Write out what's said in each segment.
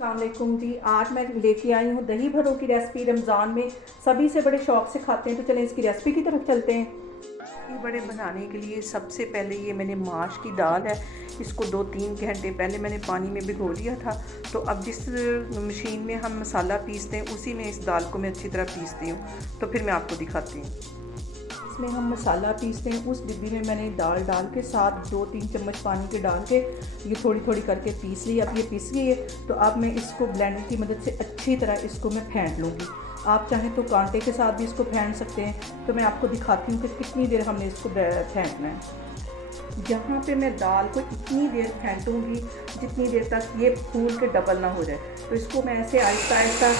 अस्सलामुअलैकुम जी। आज मैं लेके आई हूँ दही भरों की रेसिपी। रमज़ान में सभी से बड़े शौक से खाते हैं, तो चलें इसकी रेसिपी की तरफ चलते हैं। दही बड़े बनाने के लिए सबसे पहले ये मैंने माश की दाल है, इसको 2-3 घंटे पहले मैंने पानी में भिगो लिया था। तो अब जिस मशीन में हम मसाला पीसते हैं उसी में इस दाल को मैं अच्छी तरह पीसती हूँ। तो फिर मैं आपको दिखाती हूँ। इसमें हम मसाला पीसते हैं, उस डिब्बी में मैंने दाल डाल के साथ 2-3 चम्मच पानी के डाल के ये थोड़ी थोड़ी करके पीस ली। अब ये पीस गई है, तो अब मैं इसको ब्लेंडर की मदद से अच्छी तरह इसको मैं फेंट लूँगी। आप चाहें तो कांटे के साथ भी इसको फेंट सकते हैं। तो मैं आपको दिखाती हूँ कि कितनी देर हमने इसको फेंटना है। यहाँ पे मैं दाल को इतनी देर फेंटूँगी जितनी देर तक ये फूल के डबल ना हो जाए। तो इसको मैं ऐसे आहिस्ता आहिस्ता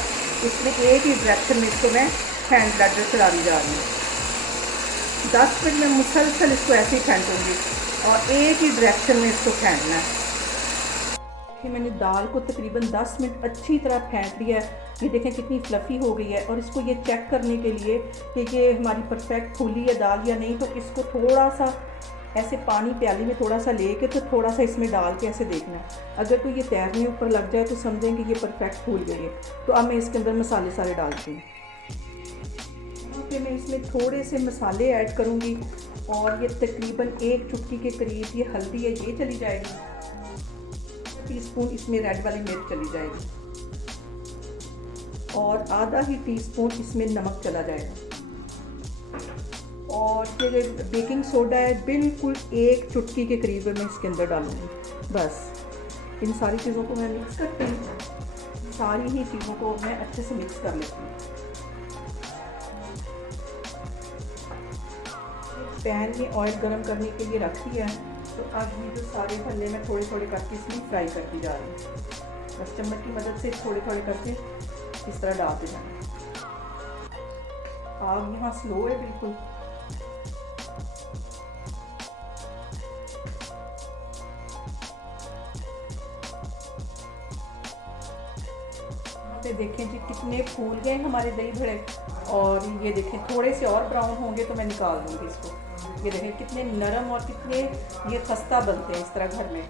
इसमें एक ही डायरेक्शन में इसको मैं हैंड ब्लेंडर चला दी जा रही हूँ। 10 मिनट में मुसलसल इसको ऐसे ही फेंटूँगी और एक ही डायरेक्शन में इसको फेंटना है। फिर मैंने दाल को तकरीबन 10 मिनट अच्छी तरह फेंट लिया है। ये देखें कितनी फ्लफ़ी हो गई है। और इसको ये चेक करने के लिए कि ये हमारी परफेक्ट फूली है दाल या नहीं, तो इसको थोड़ा सा ऐसे पानी प्याली में थोड़ा सा लेके तो थोड़ा सा इसमें डाल के ऐसे देखना है। अगर तो ये तैरने ऊपर लग जाए तो समझें कि ये परफेक्ट फूल गई है। तो अब मैं इसके अंदर मसाले सारे डालती हूँ। फिर मैं इसमें थोड़े से मसाले ऐड करूँगी और ये तकरीबन 1 चुटकी के करीब ये हल्दी है ये चली जाएगी। टीस्पून इसमें रेड वाली मिर्च चली जाएगी और आधा ही टीस्पून इसमें नमक चला जाएगा। और फिर बेकिंग सोडा है बिल्कुल 1 चुटकी के करीब मैं इसके अंदर डालूँगी। बस इन सारी चीज़ों को मैं मिक्स करती हूँ। सारी ही चीज़ों को मैं अच्छे से मिक्स कर लेती हूँ। पैन में ऑयल गरम करने के लिए रख दिया है। तो अब ये जो सारे भल्ले मैं थोड़े थोड़े करके इसमें फ्राई करती जा रही हूँ। बस चम्मच की मदद से थोड़े थोड़े करके इस तरह डालते जाना। आग यहाँ स्लो है बिल्कुल। यहाँ पे देखें जी कितने फूल गए हमारे दही बड़े। और ये देखें थोड़े से और ब्राउन होंगे तो मैं निकाल दूँगी इसको। ये देखें कितने नरम और कितने ये खस्ता बनते हैं इस तरह घर में।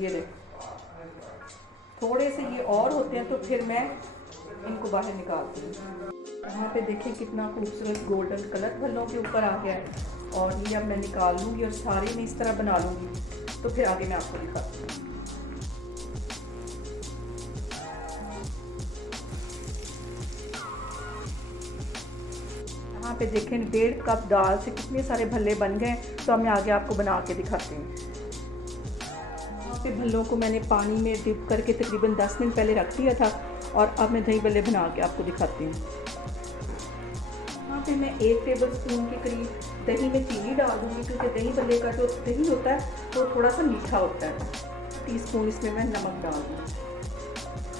ये देख थोड़े से ये और होते हैं तो फिर मैं इनको बाहर निकालती हूँ। यहाँ पे देखें कितना खूबसूरत गोल्डन कलर भल्लों के ऊपर आ गया है। और ये अब मैं निकाल लूँगी और सारे में इस तरह बना लूँगी। तो फिर आगे मैं आपको दिखाती हूँ। यहाँ पे देखें 1.5 कप दाल से कितने सारे भल्ले बन गए। तो अब मैं आगे आपको बना के दिखाती हूँ। यहाँ पे भल्लों को मैंने पानी में डिप करके तकरीबन 10 मिनट पहले रख दिया था। और अब मैं दही भल्ले बना के आपको दिखाती हूँ। यहाँ पे मैं 1 टेबल स्पून के करीब दही में चीनी डाल दूँगी, क्योंकि दही भल्ले का जो दही होता है तो थोड़ा सा मीठा होता है। टीस्पून इसमें मैं नमक डाल दूँगी।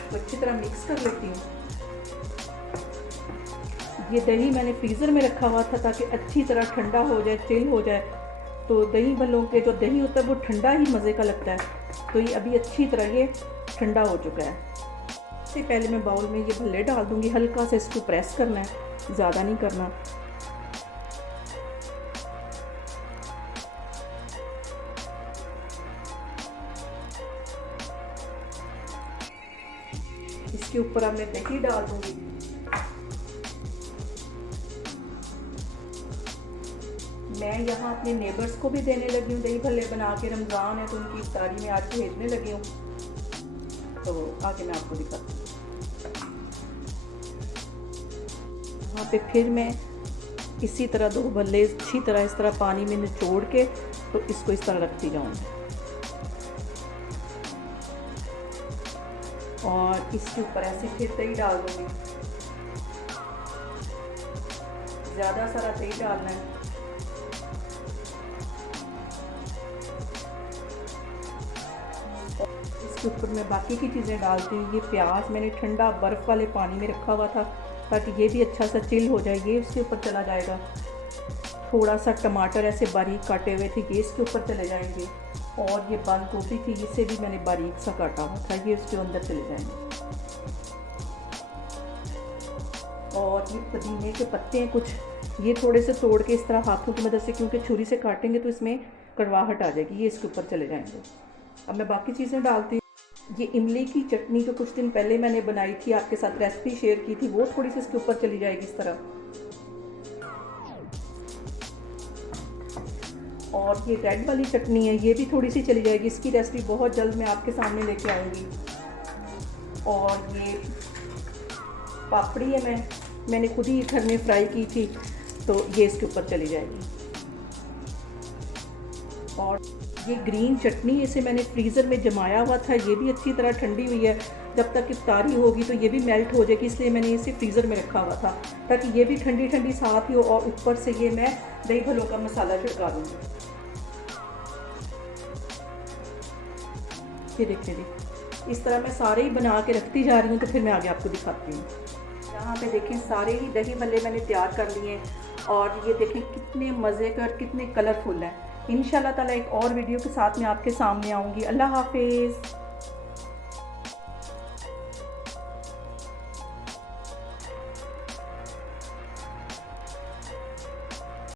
तो अच्छी तरह मिक्स कर लेती हूँ। ये दही मैंने फ्रीज़र में रखा हुआ था ताकि अच्छी तरह ठंडा हो जाए, चिल हो जाए। तो दही भल्लों के जो दही होता है वो ठंडा ही मज़े का लगता है। तो ये अभी अच्छी तरह ये ठंडा हो चुका है। इससे पहले मैं बाउल में ये भल्ले डाल दूँगी। हल्का से इसको प्रेस करना है, ज़्यादा नहीं करना। इसके ऊपर अब मैं दही डाल दूँगी। मैं यहाँ अपने नेबर्स को भी देने लगी हूँ दही भल्ले बना के। रमज़ान है तो उनकी इफ्तारी में आज भेजने लगी हूँ। तो आगे मैं आपको दिखाती हूँ। यहाँ पे फिर मैं इसी तरह 2 भल्ले अच्छी तरह इस तरह पानी में निचोड़ के तो इसको इस तरह रखती जाऊँगी। और इसके ऊपर ऐसे फिर दही डाल दूँगी। ज़्यादा सारा दही डालना है। इसके ऊपर मैं बाकी की चीज़ें डालती हूँ। ये प्याज मैंने ठंडा बर्फ़ वाले पानी में रखा हुआ था ताकि ये भी अच्छा सा चिल हो जाए, ये इसके ऊपर चला जाएगा। थोड़ा सा टमाटर ऐसे बारीक काटे हुए थे ये इसके ऊपर चले जाएंगे। और ये बंद गोभी थी इसे भी मैंने बारीक सा काटा हुआ था, ये उसके अंदर चले जाएंगे। और ये पुदीने के पत्ते हैं कुछ, ये थोड़े से तोड़ के इस तरह हाथों की मदद से, क्योंकि छुरी से काटेंगे तो इसमें कड़वाहट आ जाएगी, ये इसके ऊपर चले जाएंगे। अब मैं बाकी चीज़ें डालती हूँ। ये इमली की चटनी जो कुछ दिन पहले मैंने बनाई थी, आपके साथ रेसिपी शेयर की थी, वो थोड़ी सी इसके ऊपर चली जाएगी इस तरह। और ये रेड वाली चटनी है, ये भी थोड़ी सी चली जाएगी। इसकी रेसिपी बहुत जल्द मैं आपके सामने लेके आऊँगी। और ये पापड़ी है, मैंने खुद ही घर में फ्राई की थी, तो ये इसके ऊपर चली जाएगी। और ये ग्रीन चटनी, इसे मैंने फ्रीज़र में जमाया हुआ था, ये भी अच्छी तरह ठंडी हुई है। जब तक इफ्तारी होगी तो ये भी मेल्ट हो जाएगी, इसलिए मैंने इसे फ्रीज़र में रखा हुआ था ताकि ये भी ठंडी ठंडी साथ ही हो। और ऊपर से ये मैं दही भल्लों का मसाला छिड़का दूँगी। ये देखिए, इस तरह मैं सारे ही बना के रखती जा रही हूँ, तो फिर मैं आगे आपको दिखाती हूँ। यहाँ पे देखें सारे ही दही भल्ले मैंने तैयार कर लिए और ये देखें कितने मज़े के और कितने कलरफुल हैं। इंशाल्लाह ताला एक और वीडियो के साथ मैं आपके सामने आऊँगी। अल्लाह हाफिज़।